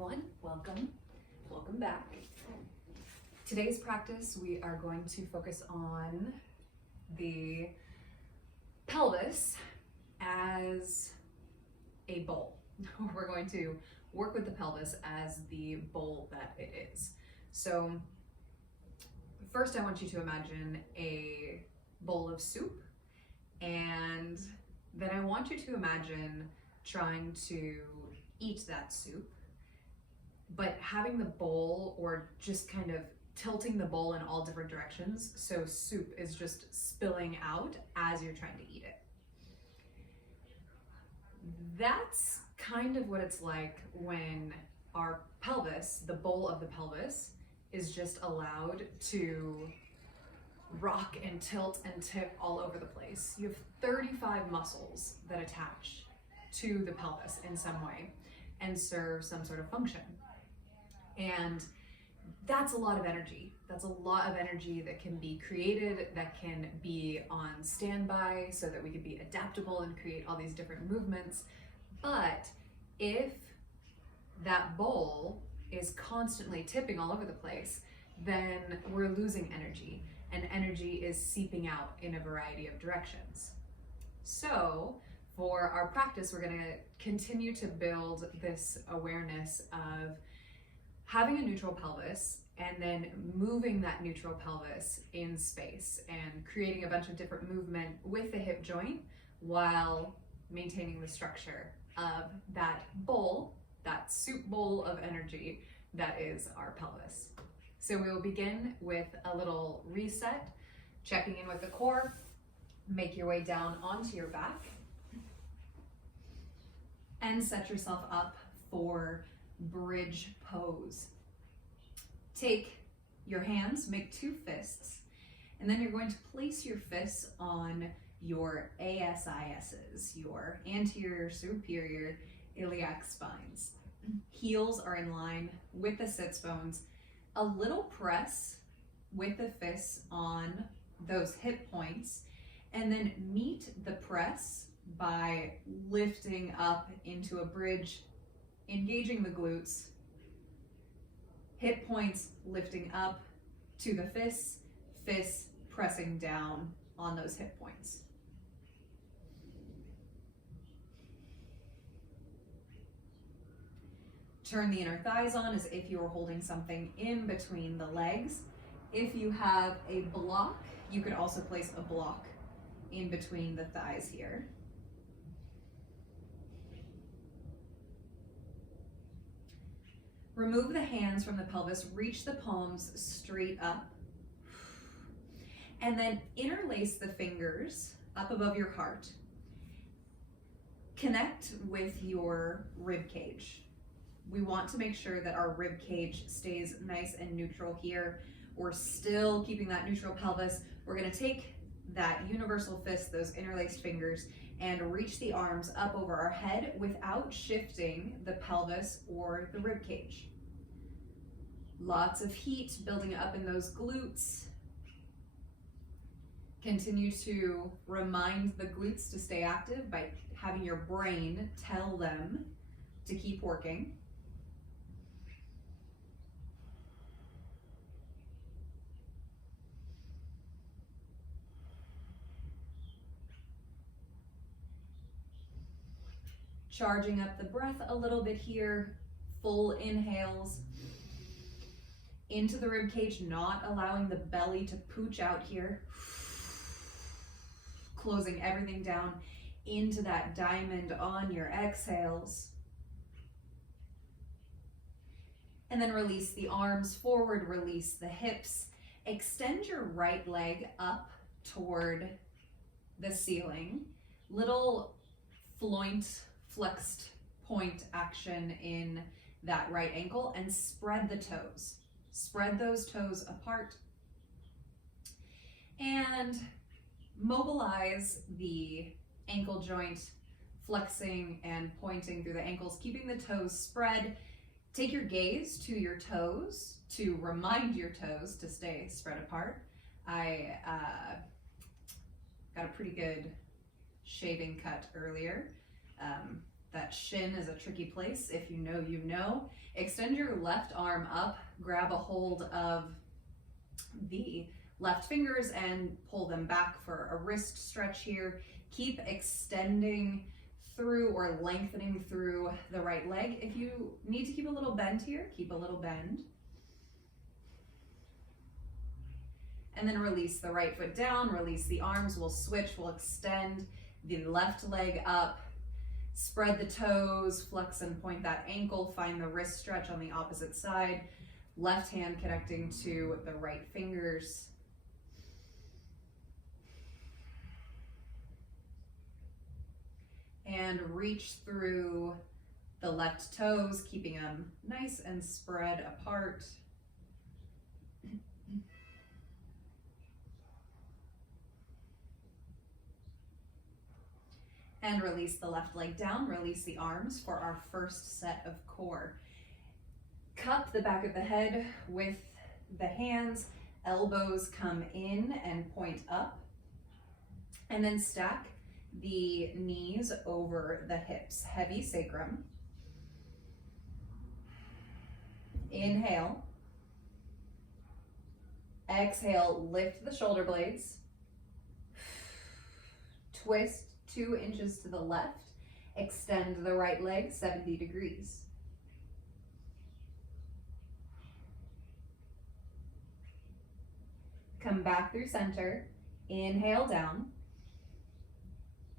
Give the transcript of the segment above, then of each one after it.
everyone, welcome back. Today's practice, we are going to focus on the pelvis as a bowl. We're going to work with the pelvis as the bowl that it is. So first I want you to imagine a bowl of soup, and then I want you to imagine trying to eat that soup, but having the bowl, or just kind of tilting the bowl in all different directions, so soup is just spilling out as you're trying to eat it. That's kind of what it's like when our pelvis, the bowl of the pelvis, is just allowed to rock and tilt and tip all over the place. You have 35 muscles that attach to the pelvis in some way and serve some sort of function. And that's a lot of energy. That's a lot of energy that can be created, that can be on standby so that we can be adaptable and create all these different movements. But if that bowl is constantly tipping all over the place, then we're losing energy, and energy is seeping out in a variety of directions. So for our practice, we're going to continue to build this awareness of having a neutral pelvis and then moving that neutral pelvis in space and creating a bunch of different movement with the hip joint while maintaining the structure of that bowl, that soup bowl of energy that is our pelvis. So we will begin with a little reset, checking in with the core. Make your way down onto your back and set yourself up for bridge pose. Take your hands, make two fists, and then you're going to place your fists on your ASISs, your anterior superior iliac spines. Heels are in line with the sits bones. A little press with the fists on those hip points, and then meet the press by lifting up into a bridge, engaging the glutes, hip points lifting up to the fists, fists pressing down on those hip points. Turn the inner thighs on as if you were holding something in between the legs. If you have a block, you could also place a block in between the thighs here. Remove the hands from the pelvis, reach the palms straight up, and then interlace the fingers up above your heart. Connect with your rib cage. We want to make sure that our rib cage stays nice and neutral here. We're still keeping that neutral pelvis. We're gonna take that universal fist, those interlaced fingers, and reach the arms up over our head without shifting the pelvis or the rib cage. Lots of heat building up in those glutes. Continue to remind the glutes to stay active by having your brain tell them to keep working. Charging up the breath a little bit here, full inhales into the rib cage, not allowing the belly to pooch out here. Closing everything down into that diamond on your exhales. And then release the arms forward, release the hips. Extend your right leg up toward the ceiling. Little floint, flexed point action in that right ankle, and spread the toes. Spread those toes apart and mobilize the ankle joint, flexing and pointing through the ankles, keeping the toes spread. Take your gaze to your toes to remind your toes to stay spread apart. I got a pretty good shaving cut earlier that that shin is a tricky place. If you know, you know. Extend your left arm up, grab a hold of the left fingers and pull them back for a wrist stretch here. Keep extending through or lengthening through the right leg. If you need to keep a little bend here, keep a little bend. And then release the right foot down, release the arms, we'll switch, we'll extend the left leg up, spread the toes, flex and point that ankle, find the wrist stretch on the opposite side, left hand connecting to the right fingers. And reach through the left toes, keeping them nice and spread apart. And release the left leg down, release the arms for our first set of core. Cup the back of the head with the hands, elbows come in and point up, and then stack the knees over the hips, heavy sacrum. Inhale. Exhale, lift the shoulder blades. Twist 2 inches to the left. Extend the right leg 70 degrees. Come back through center. Inhale down.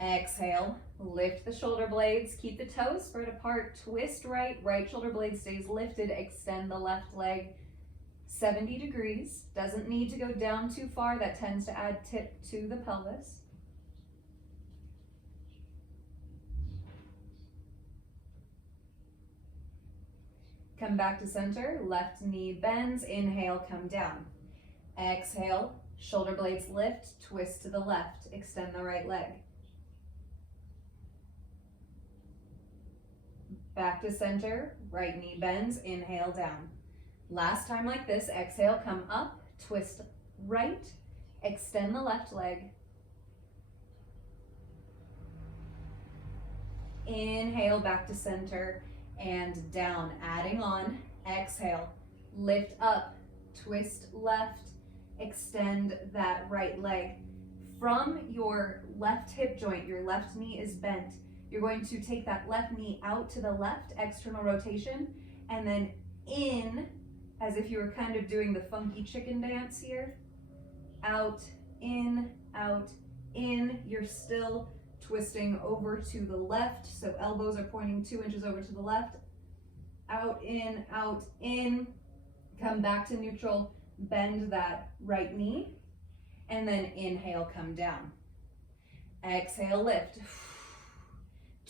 Exhale, lift the shoulder blades, keep the toes spread apart, twist right, right shoulder blade stays lifted, extend the left leg 70 degrees. Doesn't need to go down too far, that tends to add tip to the pelvis. Come back to center, left knee bends, inhale, come down. Exhale, shoulder blades lift, twist to the left, extend the right leg. Back to center, right knee bends, inhale down. Last time like this, exhale, come up, twist right, extend the left leg. Inhale, back to center and down, adding on, exhale, lift up, twist left, extend that right leg. From your left hip joint, your left knee is bent. You're going to take that left knee out to the left, external rotation, and then in, as if you were kind of doing the funky chicken dance here. Out, in, you're still twisting over to the left, so elbows are pointing 2 inches over to the left. Out, in, come back to neutral, bend that right knee, and then inhale, come down. Exhale, lift.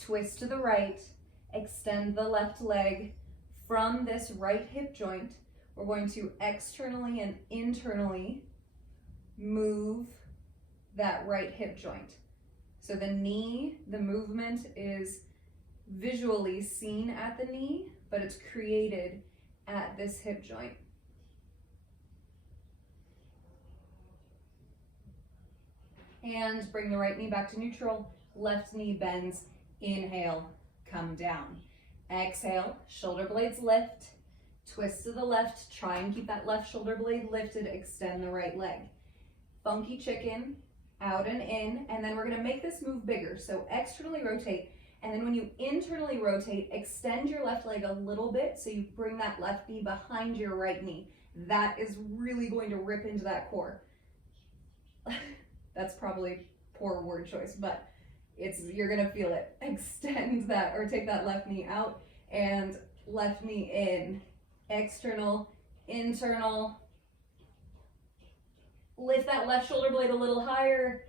Twist to the right, extend the left leg. From this right hip joint, we're going to externally and internally move that right hip joint. So the knee, the movement is visually seen at the knee, but it's created at this hip joint. And bring the right knee back to neutral, left knee bends, inhale, come down. Exhale, shoulder blades lift, twist to the left, try and keep that left shoulder blade lifted, extend the right leg. Funky chicken, out and in, and then we're gonna make this move bigger. So externally rotate, and then when you internally rotate, extend your left leg a little bit so you bring that left knee behind your right knee. That is really going to rip into that core. That's probably poor word choice, but you're gonna feel it. Extend that, or take that left knee out and left knee in. External, internal. Lift that left shoulder blade a little higher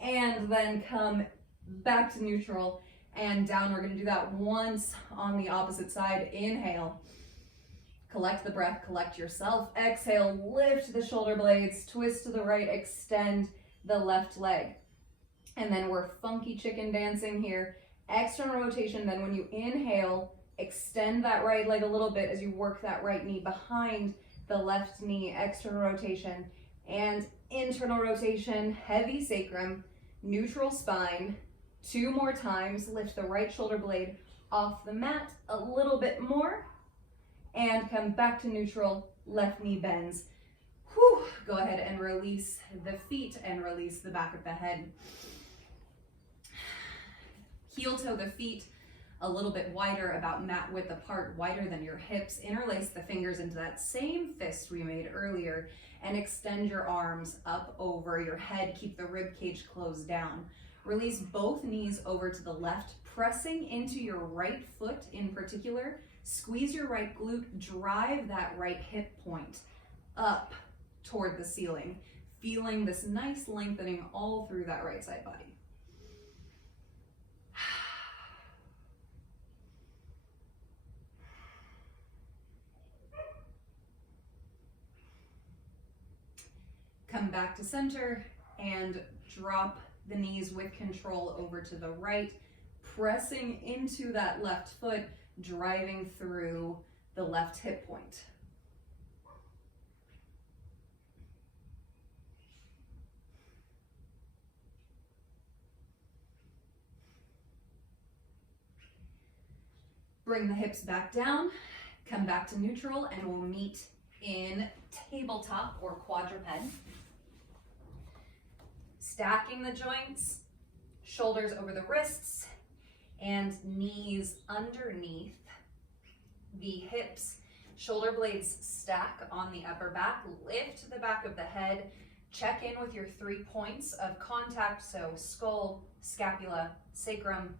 and then come back to neutral and down. We're gonna do that once on the opposite side. Inhale, collect the breath, collect yourself. Exhale, lift the shoulder blades, twist to the right, extend the left leg. And then we're funky chicken dancing here. External rotation, then when you inhale, extend that right leg a little bit as you work that right knee behind the left knee, external rotation, and internal rotation, heavy sacrum, neutral spine. 2 more times, lift the right shoulder blade off the mat a little bit more, and come back to neutral, left knee bends. Whew. Go ahead and release the feet and release the back of the head. Heel toe the feet a little bit wider, about mat width apart, wider than your hips. Interlace the fingers into that same fist we made earlier and extend your arms up over your head. Keep the rib cage closed down. Release both knees over to the left, pressing into your right foot in particular. Squeeze your right glute, drive that right hip point up toward the ceiling, feeling this nice lengthening all through that right side body. Come back to center and drop the knees with control over to the right, pressing into that left foot, driving through the left hip point. Bring the hips back down, come back to neutral, and we'll meet in tabletop or quadruped. Stacking the joints, shoulders over the wrists, and knees underneath the hips. Shoulder blades stack on the upper back. Lift the back of the head. Check in with your 3 points of contact, so skull, scapula, sacrum.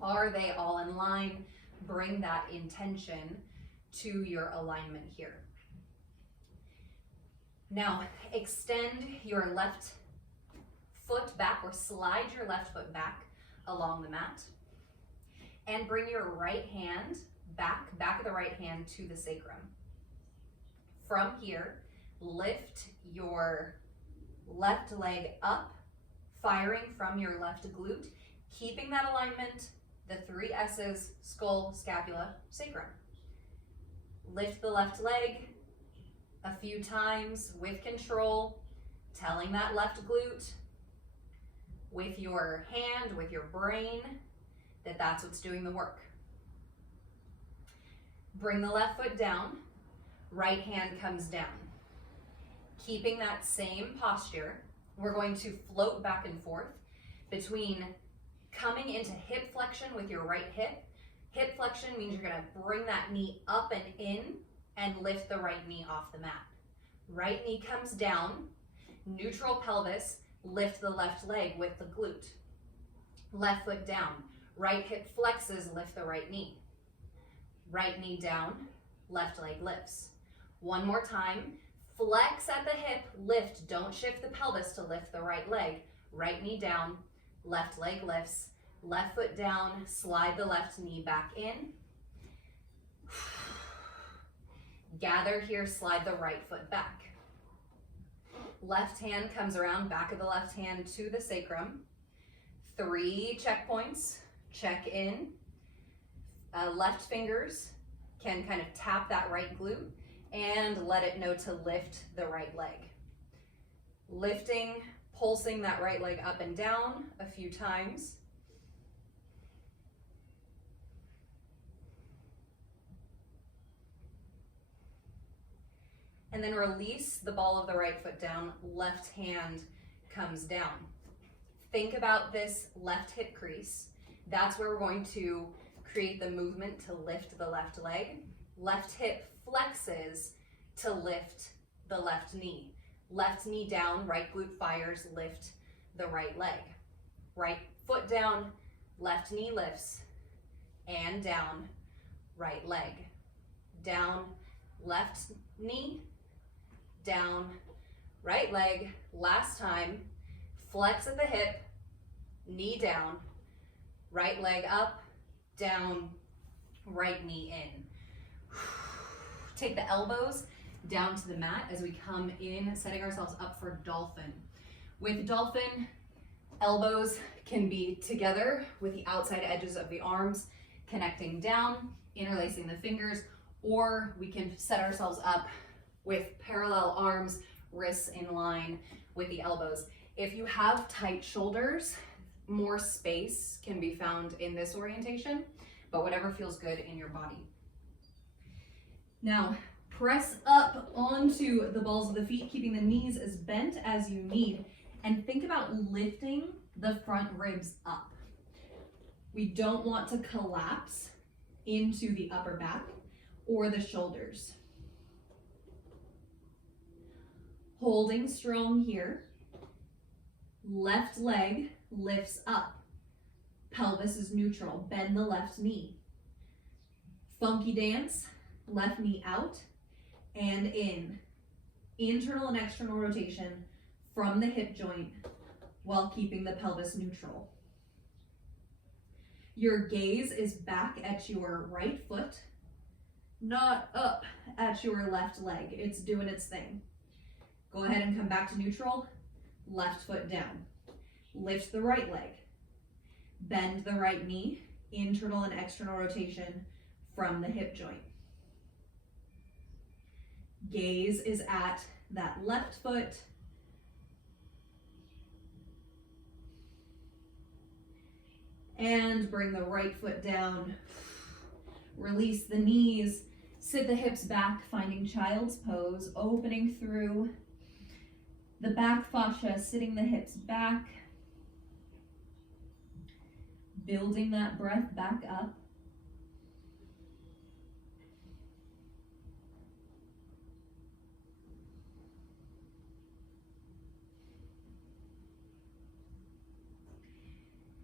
Are they all in line? Bring that intention to your alignment here. Now, extend your left foot back, or slide your left foot back along the mat, and bring your right hand back of the right hand to the sacrum. From here, lift your left leg up, firing from your left glute, keeping that alignment, the 3 S's, skull, scapula, sacrum. Lift the left leg a few times with control, telling that left glute with your hand, with your brain, that that's what's doing the work. Bring the left foot down, right hand comes down. Keeping that same posture, we're going to float back and forth between coming into hip flexion with your right hip. Hip flexion means you're gonna bring that knee up and in and lift the right knee off the mat. Right knee comes down, neutral pelvis, lift the left leg with the glute. Left foot down, right hip flexes, lift the right knee. Right knee down, left leg lifts. One more time, flex at the hip, lift, don't shift the pelvis to lift the right leg. Right knee down, left leg lifts. Left foot down, slide the left knee back in. Gather here, slide the right foot back. Left hand comes around, back of the left hand to the sacrum. 3 checkpoints, check in. Left fingers can kind of tap that right glute and let it know to lift the right leg. Lifting, pulsing that right leg up and down a few times. And then release the ball of the right foot down, left hand comes down. Think about this left hip crease. That's where we're going to create the movement to lift the left leg. Left hip flexes to lift the left knee. Left knee down, right glute fires, lift the right leg. Right foot down, left knee lifts, and down, right leg. Down, left knee, down, right leg. Last time, flex at the hip, knee down, right leg up, down, right knee in. Take the elbows down to the mat as we come in, setting ourselves up for dolphin. With dolphin, elbows can be together with the outside edges of the arms connecting down, interlacing the fingers, or we can set ourselves up with parallel arms, wrists in line with the elbows. If you have tight shoulders, more space can be found in this orientation, but whatever feels good in your body. Now, press up onto the balls of the feet, keeping the knees as bent as you need, and think about lifting the front ribs up. We don't want to collapse into the upper back or the shoulders. Holding strong here. Left leg lifts up. Pelvis is neutral. Bend the left knee. Funky dance. Left knee out and in. Internal and external rotation from the hip joint while keeping the pelvis neutral. Your gaze is back at your right foot, not up at your left leg. It's doing its thing. Go ahead and come back to neutral. Left foot down. Lift the right leg. Bend the right knee. Internal and external rotation from the hip joint. Gaze is at that left foot. And bring the right foot down. Release the knees. Sit the hips back, finding child's pose, opening through the back fascia, sitting the hips back. Building that breath back up.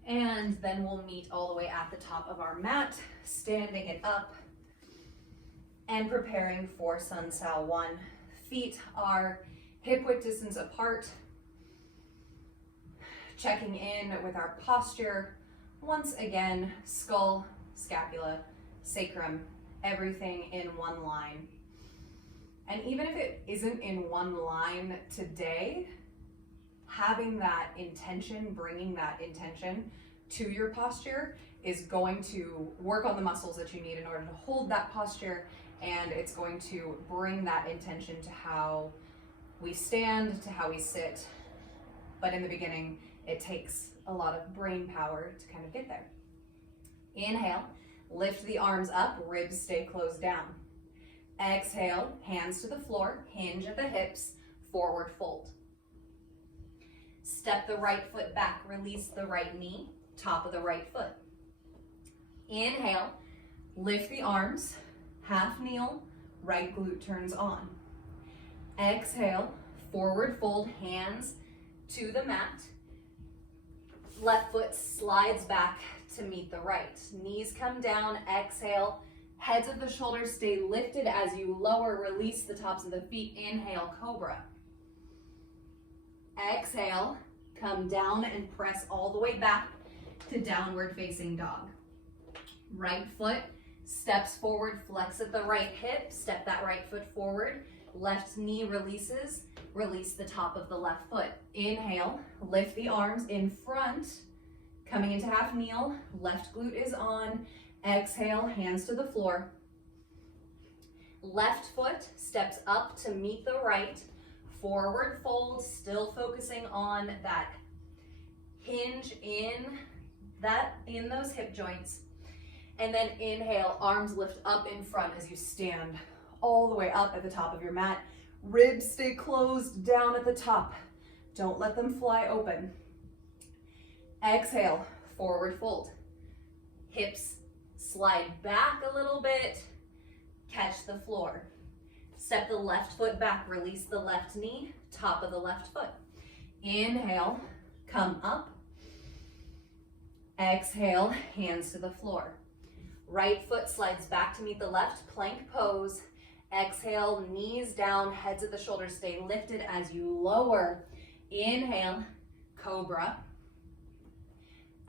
And then we'll meet all the way at the top of our mat, standing it up and preparing for Sun Sao 1. Feet are hip width distance apart. Checking in with our posture. Once again, skull, scapula, sacrum, everything in one line. And even if it isn't in one line today, having that intention, bringing that intention to your posture is going to work on the muscles that you need in order to hold that posture, and it's going to bring that intention to how we stand, to how we sit. But in the beginning, it takes a lot of brain power to kind of get there. Inhale, lift the arms up, ribs stay closed down. Exhale, hands to the floor, hinge at the hips, forward fold. Step the right foot back, release the right knee, top of the right foot. Inhale, lift the arms, half kneel, right glute turns on. Exhale, forward fold, hands to the mat. Left foot slides back to meet the right. Knees come down, exhale, heads of the shoulders stay lifted as you lower, release the tops of the feet. Inhale, cobra. Exhale, come down and press all the way back to downward facing dog. Right foot steps forward, flex at the right hip, step that right foot forward. Left knee releases, release the top of the left foot. Inhale, lift the arms in front, coming into half kneel, left glute is on. Exhale, hands to the floor. Left foot steps up to meet the right. Forward fold, still focusing on that hinge in those hip joints. And then inhale, arms lift up in front as you stand all the way up at the top of your mat. Ribs stay closed down at the top. Don't let them fly open. Exhale, forward fold. Hips slide back a little bit. Catch the floor. Step the left foot back, release the left knee, top of the left foot. Inhale, come up. Exhale, hands to the floor. Right foot slides back to meet the left, plank pose. Exhale, knees down, heads of the shoulders stay lifted as you lower. Inhale, cobra.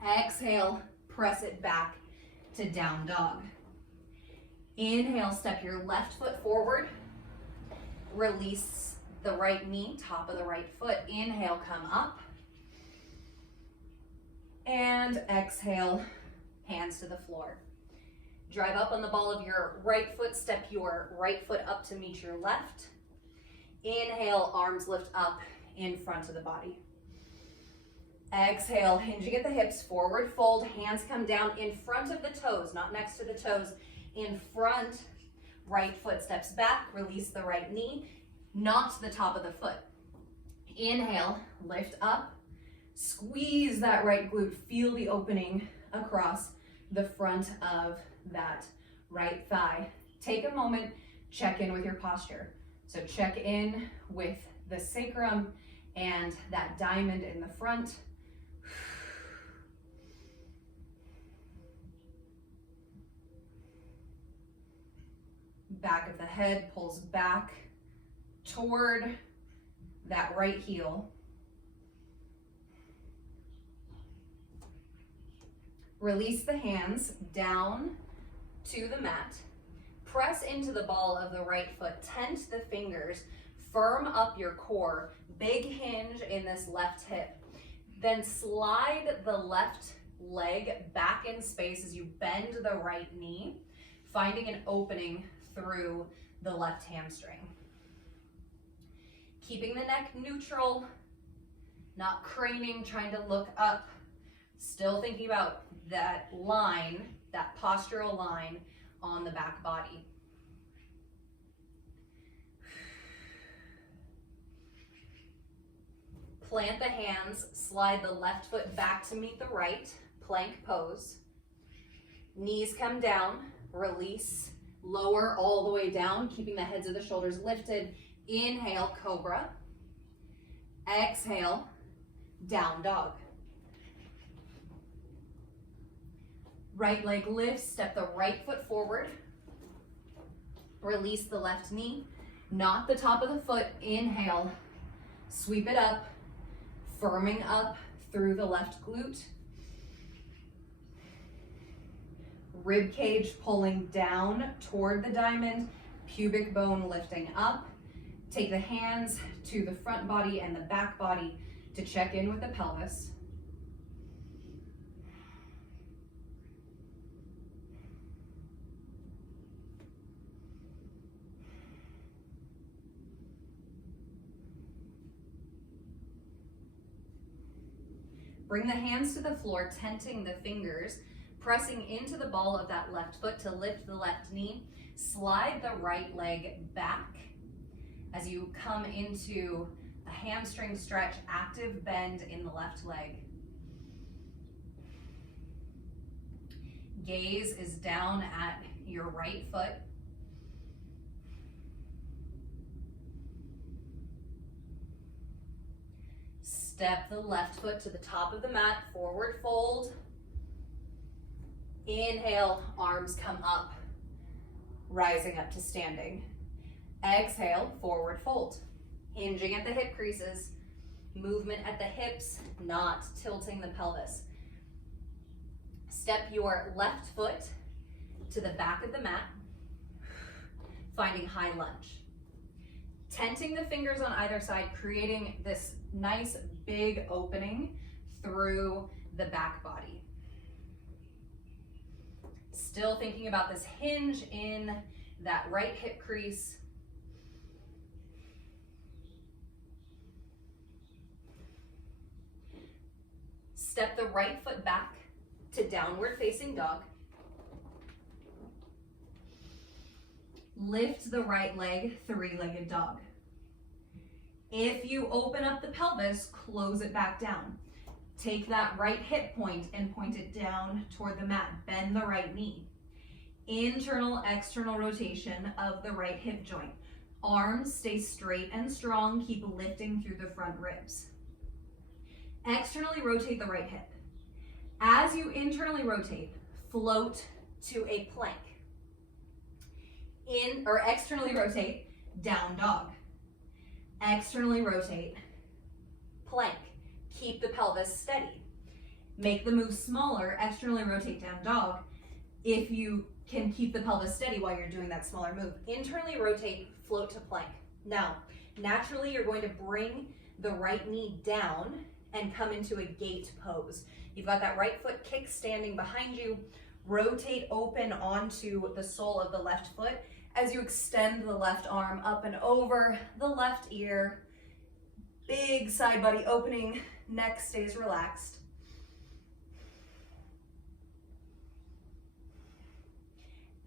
Exhale, press it back to down dog. Inhale, step your left foot forward. Release the right knee, top of the right foot. Inhale, come up. And exhale, hands to the floor. Drive up on the ball of your right foot, step your right foot up to meet your left. Inhale, arms lift up in front of the body. Exhale, hinging at the hips, forward fold, hands come down in front of the toes, not next to the toes, in front. Right foot steps back, release the right knee, not the top of the foot. Inhale, lift up, squeeze that right glute, feel the opening across the front of that right thigh. Take a moment, check in with your posture. So check in with the sacrum and that diamond in the front. Back of the head pulls back toward that right heel. Release the hands down to the mat. Press into the ball of the right foot. Tent the fingers. Firm up your core. Big hinge in this left hip. Then slide the left leg back in space as you bend the right knee, finding an opening through the left hamstring. Keeping the neck neutral, not craning, trying to look up. Still thinking about that line, that postural line on the back body. Plant the hands, slide the left foot back to meet the right, plank pose. Knees come down, release, lower all the way down, keeping the heads of the shoulders lifted. Inhale, cobra. Exhale, down dog. Right leg lifts, step the right foot forward. Release the left knee, not the top of the foot. Inhale, sweep it up, firming up through the left glute. Rib cage pulling down toward the diamond, pubic bone lifting up. Take the hands to the front body and the back body to check in with the pelvis. Bring the hands to the floor, tenting the fingers, pressing into the ball of that left foot to lift the left knee. Slide the right leg back as you come into a hamstring stretch, active bend in the left leg. Gaze is down at your right foot. Step the left foot to the top of the mat, forward fold. Inhale, arms come up, rising up to standing. Exhale, forward fold. Hinging at the hip creases, movement at the hips, not tilting the pelvis. Step your left foot to the back of the mat, finding high lunge. Tenting the fingers on either side, creating this nice big opening through the back body. Still thinking about this hinge in that right hip crease. Step the right foot back to downward facing dog. Lift the right leg, three-legged dog. If you open up the pelvis, close it back down. Take that right hip point and point it down toward the mat. Bend the right knee. Internal, external rotation of the right hip joint. Arms stay straight and strong. Keep lifting through the front ribs. Externally rotate the right hip. As you internally rotate, float to a plank. Externally rotate, down dog. Externally rotate, plank. Keep the pelvis steady. Make the move smaller, externally rotate, down dog. If you can keep the pelvis steady while you're doing that smaller move. Internally rotate, float to plank. Now, naturally you're going to bring the right knee down and come into a gate pose. You've got that right foot kick standing behind you. Rotate open onto the sole of the left foot as you extend the left arm up and over the left ear, Big side body opening, neck stays relaxed.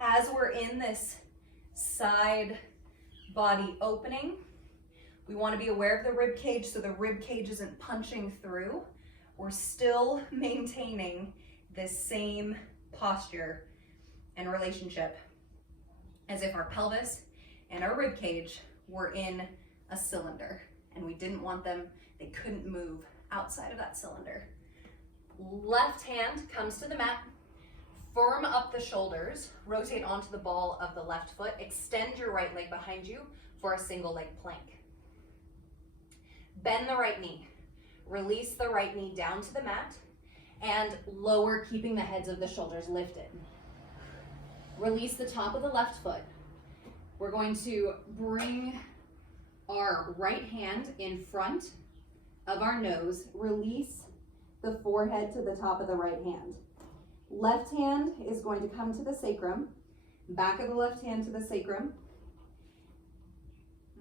As we're in this side body opening, we want to be aware of the rib cage so the rib cage isn't punching through. We're still maintaining this same posture and relationship as if our pelvis and our rib cage were in a cylinder and we didn't want them, they couldn't move outside of that cylinder. Left hand comes to the mat, firm up the shoulders, rotate onto the ball of the left foot, extend your right leg behind you for a single leg plank. Bend the right knee, release the right knee down to the mat, and lower, keeping the heads of the shoulders lifted. Release the top of the left foot. We're going to bring our right hand in front of our nose, release the forehead to the top of the right hand. Left hand is going to come to the sacrum, back of the left hand to the sacrum.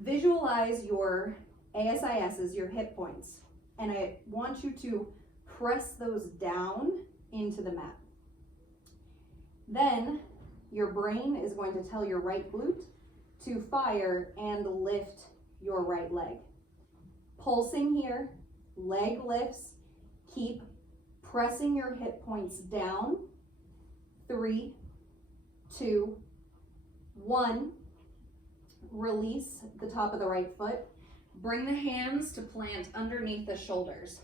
Visualize your ASISs, your hip points, and I want you to press those down into the mat. Then your brain is going to tell your right glute to fire and lift your right leg. Pulsing here, leg lifts, keep pressing your hip points down. 3, 2, 1. Release the top of the right foot. Bring the hands to plant underneath the shoulders.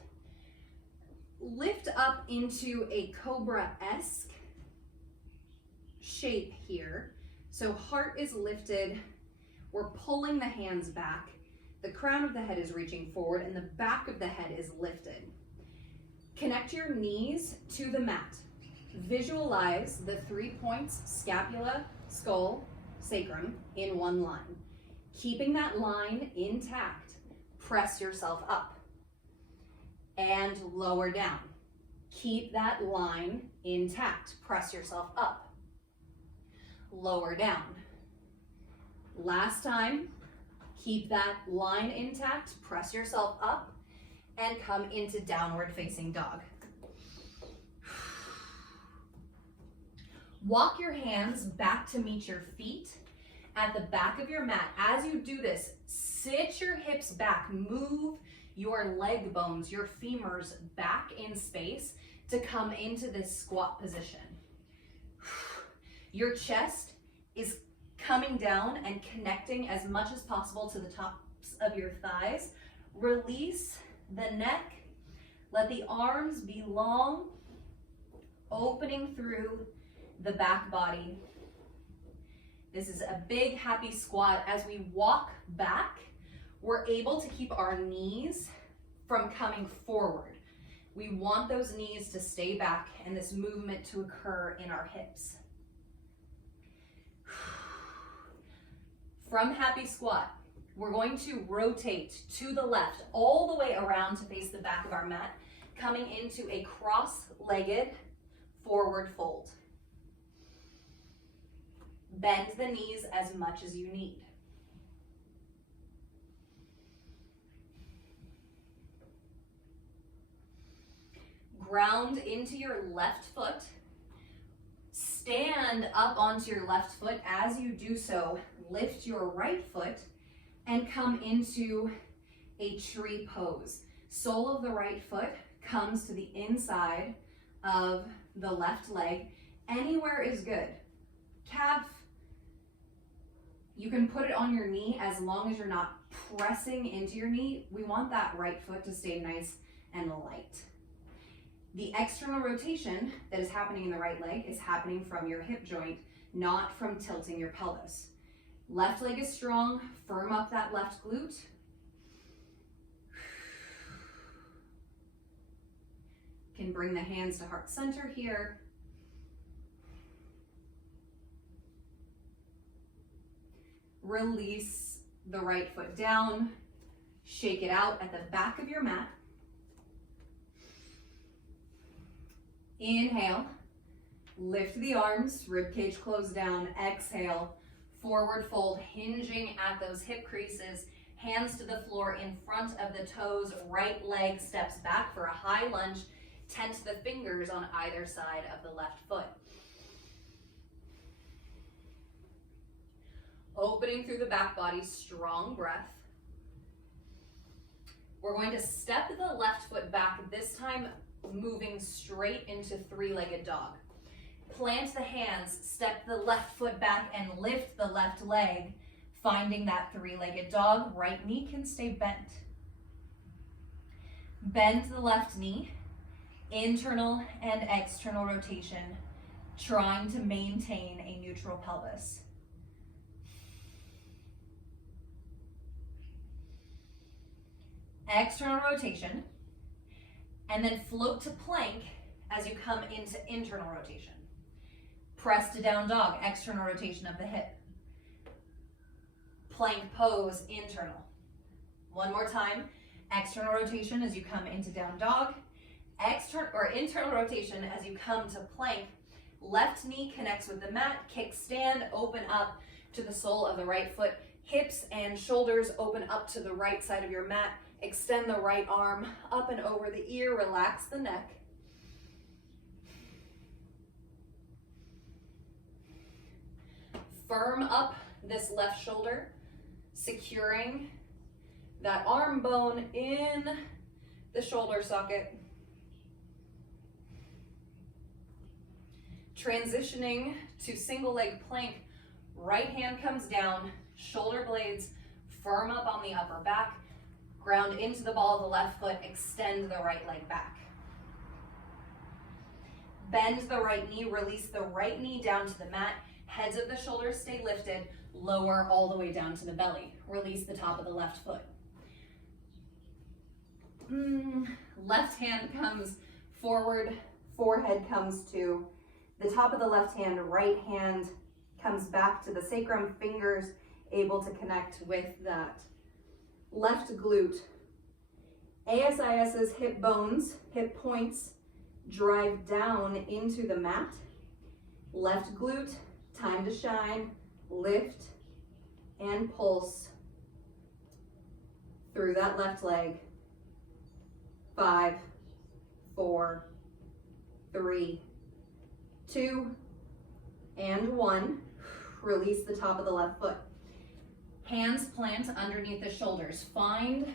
Lift up into a cobra-esque shape here. So heart is lifted. We're pulling the hands back. The crown of the head is reaching forward and the back of the head is lifted. Connect your knees to the mat. Visualize the 3 points, scapula, skull, sacrum, in one line. Keeping that line intact, press yourself up and lower down. Keep that line intact, press yourself up, lower down. Last time, keep that line intact, press yourself up, and come into downward facing dog. Walk your hands back to meet your feet at the back of your mat. As you do this, sit your hips back, move your leg bones, your femurs back in space to come into this squat position. Your chest is coming down and connecting as much as possible to the tops of your thighs. Release the neck. Let the arms be long, opening through the back body. This is a big happy squat. As we walk back, we're able to keep our knees from coming forward. We want those knees to stay back and this movement to occur in our hips. From happy squat, we're going to rotate to the left all the way around to face the back of our mat, coming into a cross-legged forward fold. Bend the knees as much as you need. Ground into your left foot. Stand up onto your left foot. As you do so, lift your right foot and come into a tree pose. Sole of the right foot comes to the inside of the left leg. Anywhere is good. Calf, you can put it on your knee as long as you're not pressing into your knee. We want that right foot to stay nice and light. The external rotation that is happening in the right leg is happening from your hip joint, not from tilting your pelvis. Left leg is strong, firm up that left glute. Can bring the hands to heart center here. Release the right foot down, shake it out at the back of your mat. Inhale, lift the arms, rib cage closed down. Exhale, forward fold, hinging at those hip creases Hands to the floor in front of the toes, right leg steps back for a high lunge. Tense the fingers on either side of the left foot. Opening through the back body, strong breath. We're going to step the left foot back, this time moving straight into three-legged dog. Plant the hands, step the left foot back and lift the left leg, finding that three-legged dog. Right knee can stay bent. Bend the left knee, internal and external rotation, trying to maintain a neutral pelvis. External rotation, and then float to plank as you come into internal rotation. Press to down dog, external rotation of the hip. Plank pose, internal. One more time, external rotation as you come into down dog, internal rotation as you come to plank. Left knee connects with the mat, kickstand, open up to the sole of the right foot. Hips and shoulders open up to the right side of your mat. Extend the right arm up and over the ear, relax the neck. Firm up this left shoulder, securing that arm bone in the shoulder socket. Transitioning to single leg plank, right hand comes down, shoulder blades firm up on the upper back, ground into the ball of the left foot, extend the right leg back. Bend the right knee, release the right knee down to the mat, heads of the shoulders stay lifted, lower all the way down to the belly. Release the top of the left foot. Left hand comes forward, forehead comes to the top of the left hand, right hand comes back to the sacrum, fingers able to connect with that left glute. ASIS's hip bones, hip points, drive down into the mat. Left glute, time to shine, lift and pulse through that left leg. 5, 4, 3, 2, and 1. Release the top of the left foot. Hands plant underneath the shoulders. Find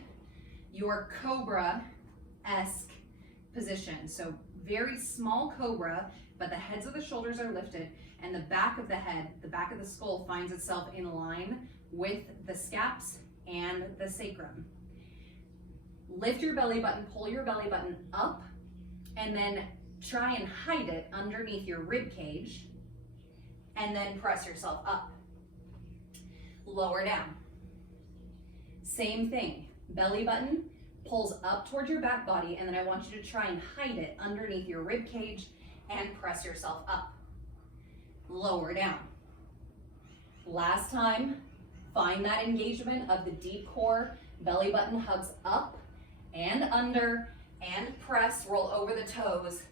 your cobra-esque position. So very small cobra, but the heads of the shoulders are lifted and the back of the head, the back of the skull finds itself in line with the scaps and the sacrum. Lift your belly button, pull your belly button up, and then try and hide it underneath your rib cage, and then press yourself up. Lower down. Same thing, belly button pulls up towards your back body, and then I want you to try and hide it underneath your rib cage and press yourself up. Lower down. Last time, find that engagement of the deep core, belly button hugs up and under, and press, roll over the toes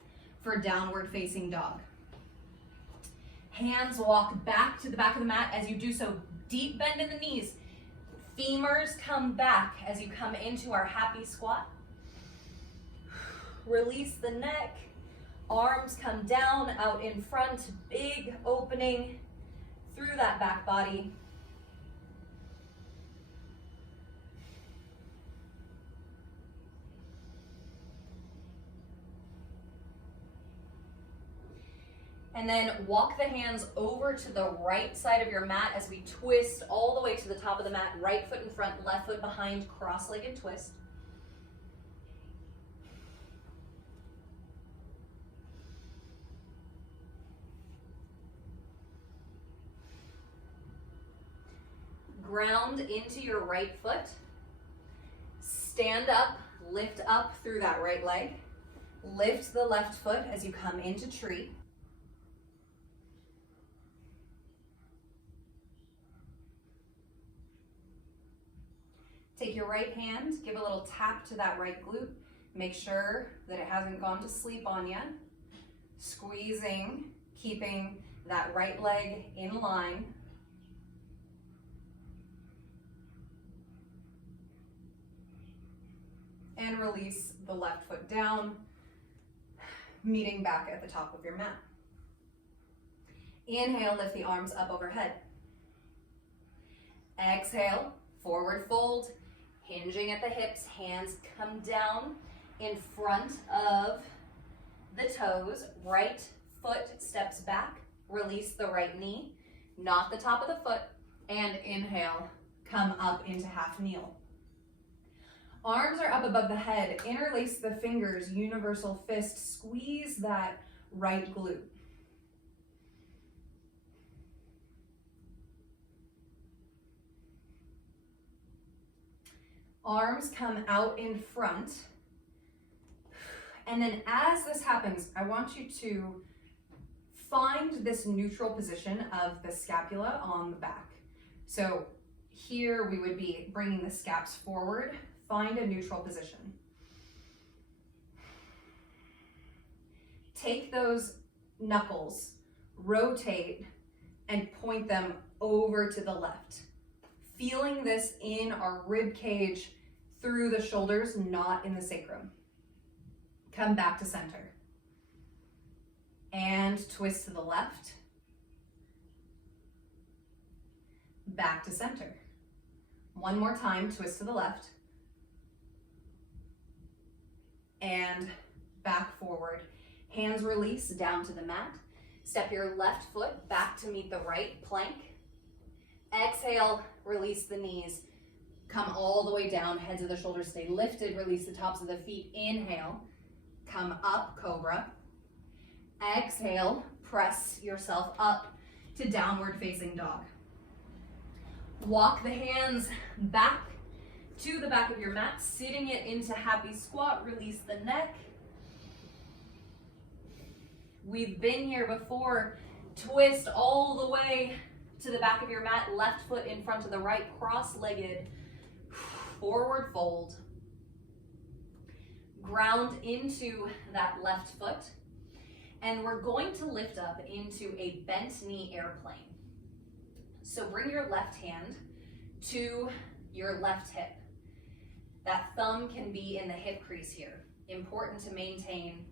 for downward facing dog. Hands walk back to the back of the mat. As you do so, deep bend in the knees. Femurs come back as you come into our happy squat. Release the neck. Arms come down, out in front. Big opening through that back body. And then walk the hands over to the right side of your mat as we twist all the way to the top of the mat. Right foot in front, left foot behind, cross-legged twist. Ground into your right foot. Stand up, lift up through that right leg. Lift the left foot as you come into tree. Take your right hand, give a little tap to that right glute. Make sure that it hasn't gone to sleep on you. Squeezing, keeping that right leg in line. and release the left foot down, meeting back at the top of your mat. Inhale, lift the arms up overhead. Exhale, forward fold, hinging at the hips, hands come down in front of the toes, right foot steps back, release the right knee, not the top of the foot, and inhale, come up into half kneel. Arms are up above the head, interlace the fingers, universal fist, squeeze that right glute. Arms come out in front. And then as this happens, I want you to find this neutral position of the scapula on the back. So here we would be bringing the scaps forward. Find a neutral position. Take those knuckles, rotate, and point them over to the left. Feeling this in our rib cage through the shoulders, not in the sacrum. Come back to center. And twist to the left. Back to center. One more time, twist to the left. And back forward. Hands release down to the mat. Step your left foot back to meet the right plank. Exhale, release the knees. Come all the way down, heads of the shoulders stay lifted, release the tops of the feet. Inhale, come up, cobra. Exhale, press yourself up to downward facing dog. Walk the hands back to the back of your mat, sitting it into happy squat, release the neck. We've been here before. Twist all the way to the back of your mat, left foot in front of the right, cross-legged, forward fold. Ground into that left foot, and we're going to lift up into a bent knee airplane. So bring your left hand to your left hip. That thumb can be in the hip crease here. Important to maintain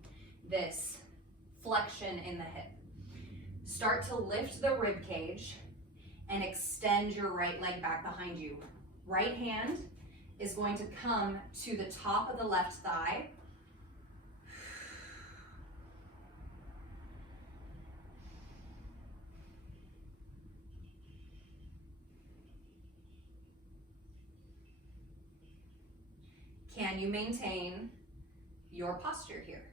this flexion in the hip. Start to lift the rib cage and extend your right leg back behind you. Right hand is going to come to the top of the left thigh. Can you maintain your posture here?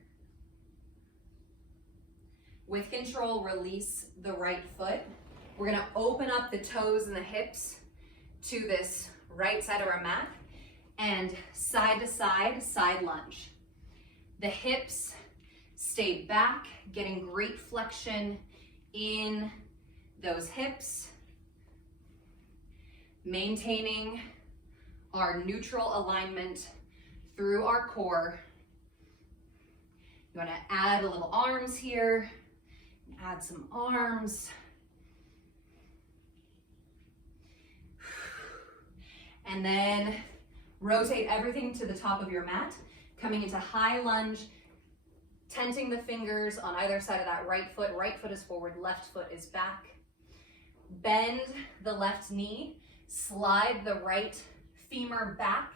With control, release the right foot. We're gonna open up the toes and the hips to this right side of our mat and side to side, side lunge. The hips stay back, getting great flexion in those hips. Maintaining our neutral alignment through our core. You wanna add a little arms here, add some arms. And then rotate everything to the top of your mat, coming into high lunge, tenting the fingers on either side of that right foot. Right foot is forward, left foot is back. Bend the left knee, slide the right femur back,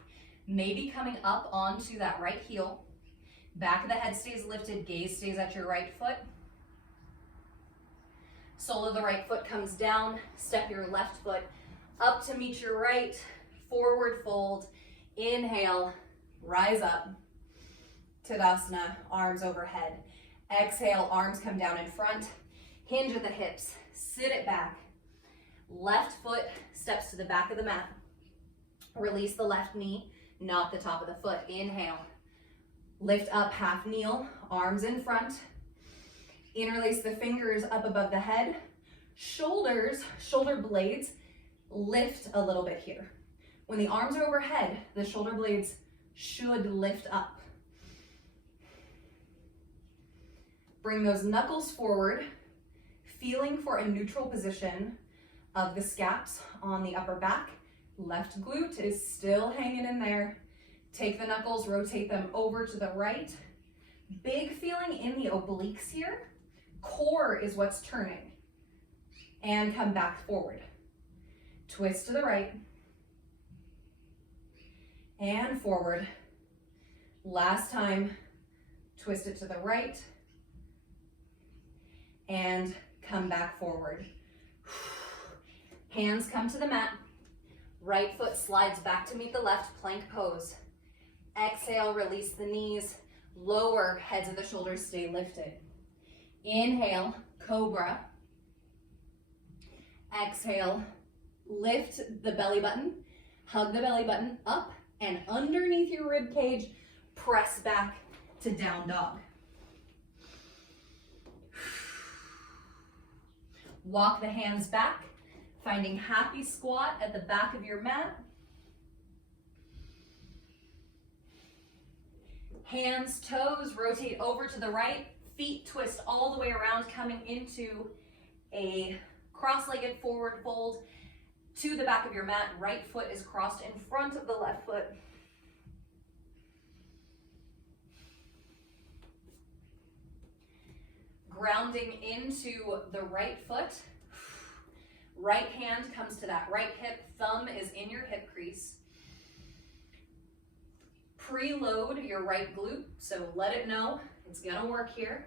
maybe coming up onto that right heel. Back of the head stays lifted, gaze stays at your right foot. Sole of the right foot comes down, step your left foot up to meet your right, forward fold, inhale, rise up, Tadasana, arms overhead. Exhale, arms come down in front, hinge at the hips, sit it back. Left foot steps to the back of the mat. Release the left knee, not the top of the foot. Inhale, lift up, half kneel, arms in front. Interlace the fingers up above the head. Shoulders, shoulder blades, lift a little bit here. When the arms are overhead, the shoulder blades should lift up. Bring those knuckles forward, feeling for a neutral position of the scaps on the upper back. Left glute is still hanging in there. Take the knuckles, rotate them over to the right. Big feeling in the obliques here. Core is what's turning. And come back forward. Twist to the right. And forward. Last time, twist it to the right. And come back forward. Hands come to the mat. Right foot slides back to meet the left, plank pose. Exhale, release the knees. Lower, heads of the shoulders stay lifted. Inhale, cobra. Exhale, lift the belly button. Hug the belly button up and underneath your rib cage, press back to down dog. Walk the hands back, finding happy squat at the back of your mat. Hands, toes, rotate over to the right. Feet twist all the way around, coming into a cross-legged forward fold to the back of your mat. Right foot is crossed in front of the left foot. Grounding into the right foot. Right hand comes to that right hip. Thumb is in your hip crease. Preload your right glute, so let it know it's gonna work here.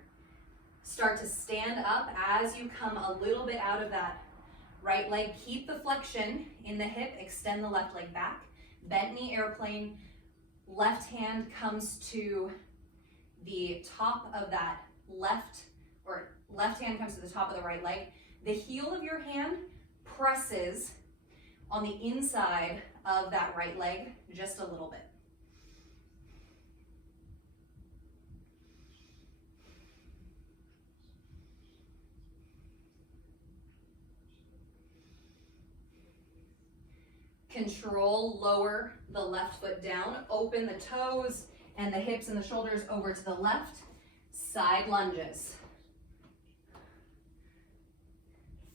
Start to stand up as you come a little bit out of that right leg. Keep the flexion in the hip, extend the left leg back. Bent knee airplane, left hand comes to the top of that left hand comes to the top of the right leg. The heel of your hand presses on the inside of that right leg just a little bit. Control, lower the left foot down, open the toes and the hips and the shoulders over to the left. Side lunges.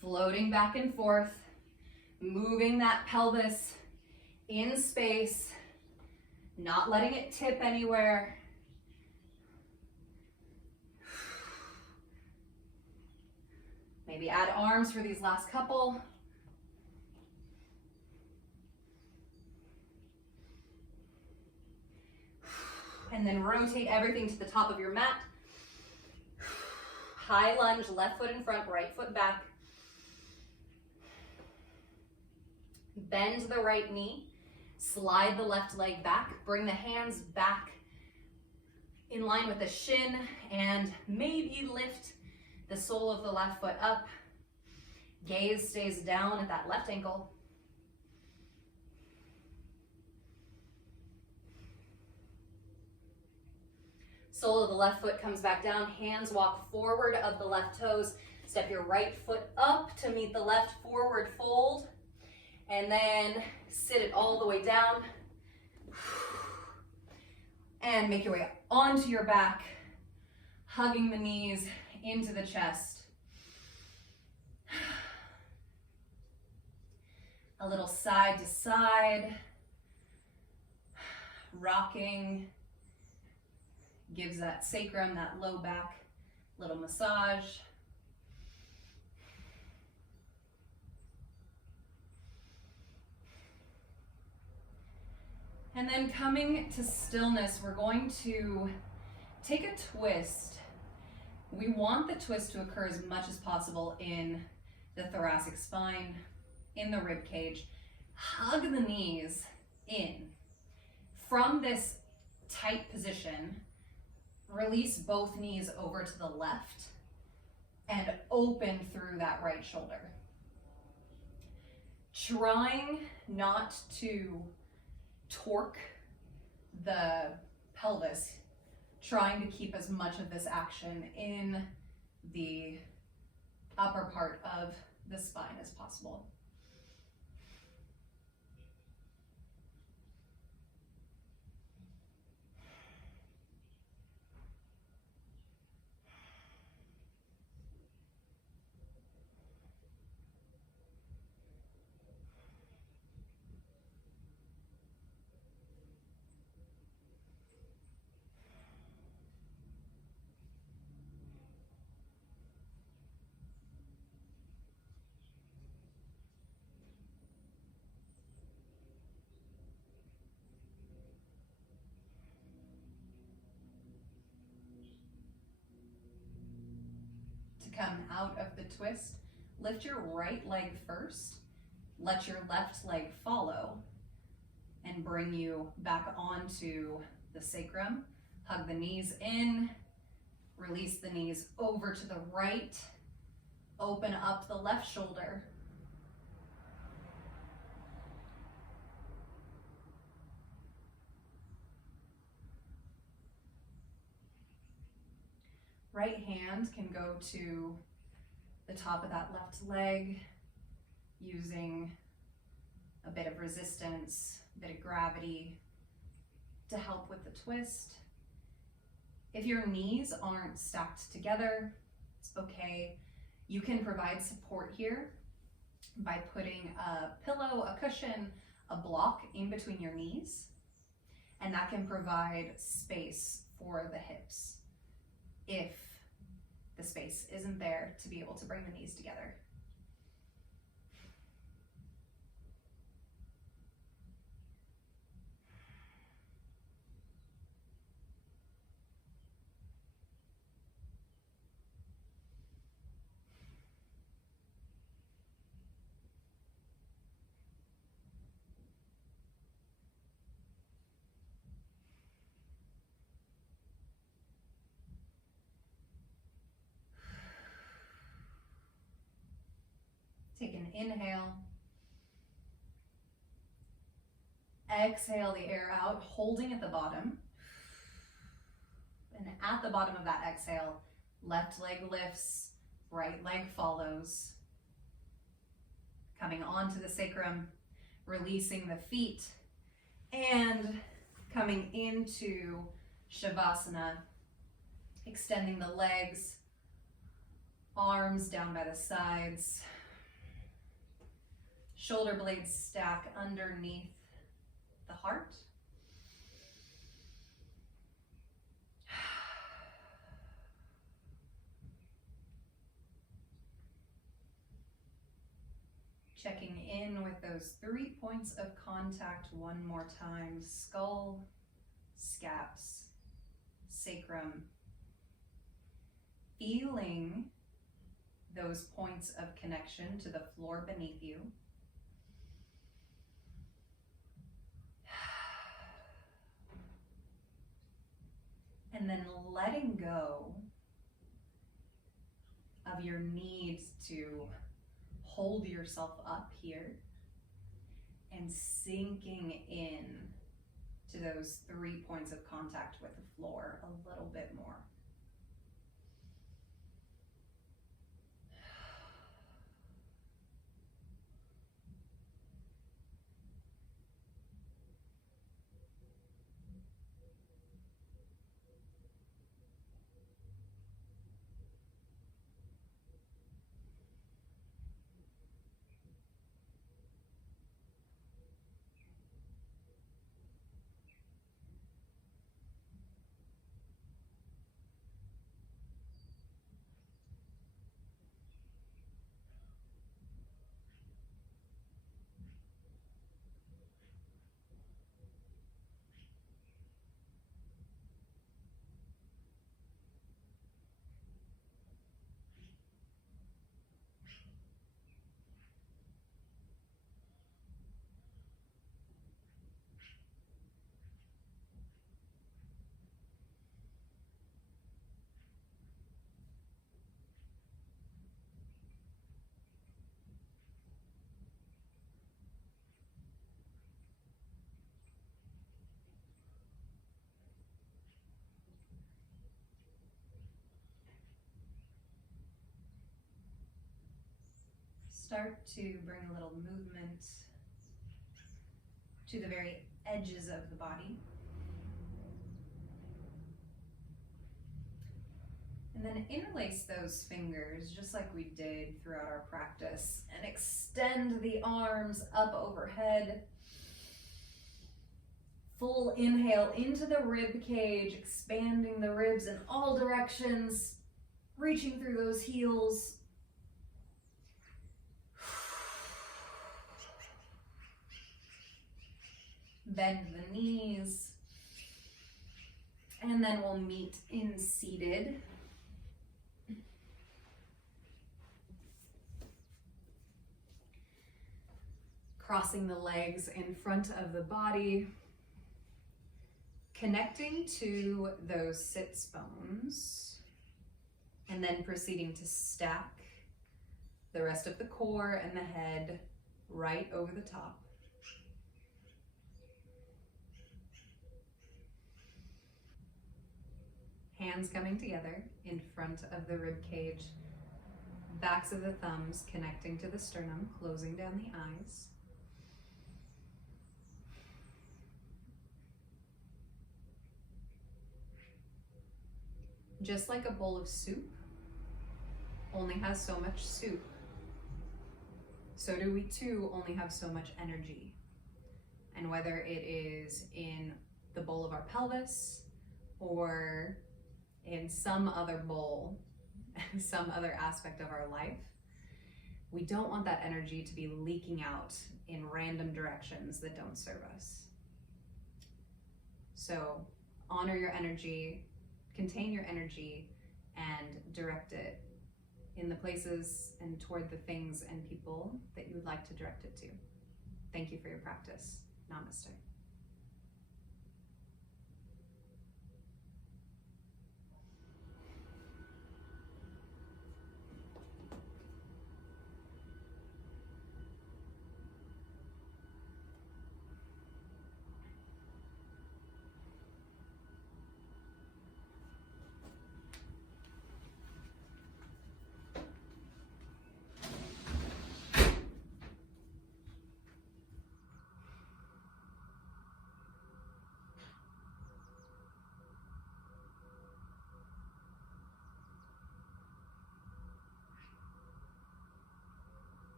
Floating back and forth, moving that pelvis in space, not letting it tip anywhere. Maybe add arms for these last couple. And then rotate everything to the top of your mat. High lunge, left foot in front, right foot back. Bend the right knee, slide the left leg back, bring the hands back in line with the shin, and maybe lift the sole of the left foot up. Gaze stays down at that left ankle. Sole of the left foot comes back down, hands walk forward of the left toes. Step your right foot up to meet the left, forward fold. And then sit it all the way down. And make your way onto your back, hugging the knees into the chest. A little side to side, rocking. Gives that sacrum, that low back, little massage. And then coming to stillness, we're going to take a twist. We want the twist to occur as much as possible in the thoracic spine, in the rib cage. Hug the knees in. From this tight position, release both knees over to the left and open through that right shoulder. Trying not to torque the pelvis, trying to keep as much of this action in the upper part of the spine as possible. come out of the twist, lift your right leg first, let your left leg follow, and bring you back onto the sacrum. Hug the knees in, release the knees over to the right, open up the left shoulder. Right hand can go to the top of that left leg, using a bit of resistance, a bit of gravity to help with the twist. If your knees aren't stacked together, it's okay. You can provide support here by putting a pillow, a cushion, a block in between your knees, and that can provide space for the hips if the space isn't there to be able to bring the knees together. Take an inhale. Exhale the air out, holding at the bottom. And at the bottom of that exhale, left leg lifts, right leg follows. Coming onto the sacrum, releasing the feet, and coming into Shavasana, extending the legs, arms down by the sides. Shoulder blades stack underneath the heart. Checking in with those 3 points of contact one more time: skull, scaps, sacrum. Feeling those points of connection to the floor beneath you. And then letting go of your need to hold yourself up here and sinking in to those 3 points of contact with the floor a little bit more. Start to bring a little movement to the very edges of the body. And then interlace those fingers just like we did throughout our practice, and extend the arms up overhead. Full inhale into the rib cage, expanding the ribs in all directions, reaching through those heels. Bend the knees, and then we'll meet in seated. Crossing the legs in front of the body, connecting to those sits bones, and then proceeding to stack the rest of the core and the head right over the top. Hands coming together in front of the rib cage, backs of the thumbs connecting to the sternum, closing down the eyes. Just like a bowl of soup only has so much soup, so do we too only have so much energy. And whether it is in the bowl of our pelvis or in some other bowl, some other aspect of our life, we don't want that energy to be leaking out in random directions that don't serve us. So honor your energy, contain your energy, and direct it in the places and toward the things and people that you would like to direct it to. Thank you for your practice. Namaste.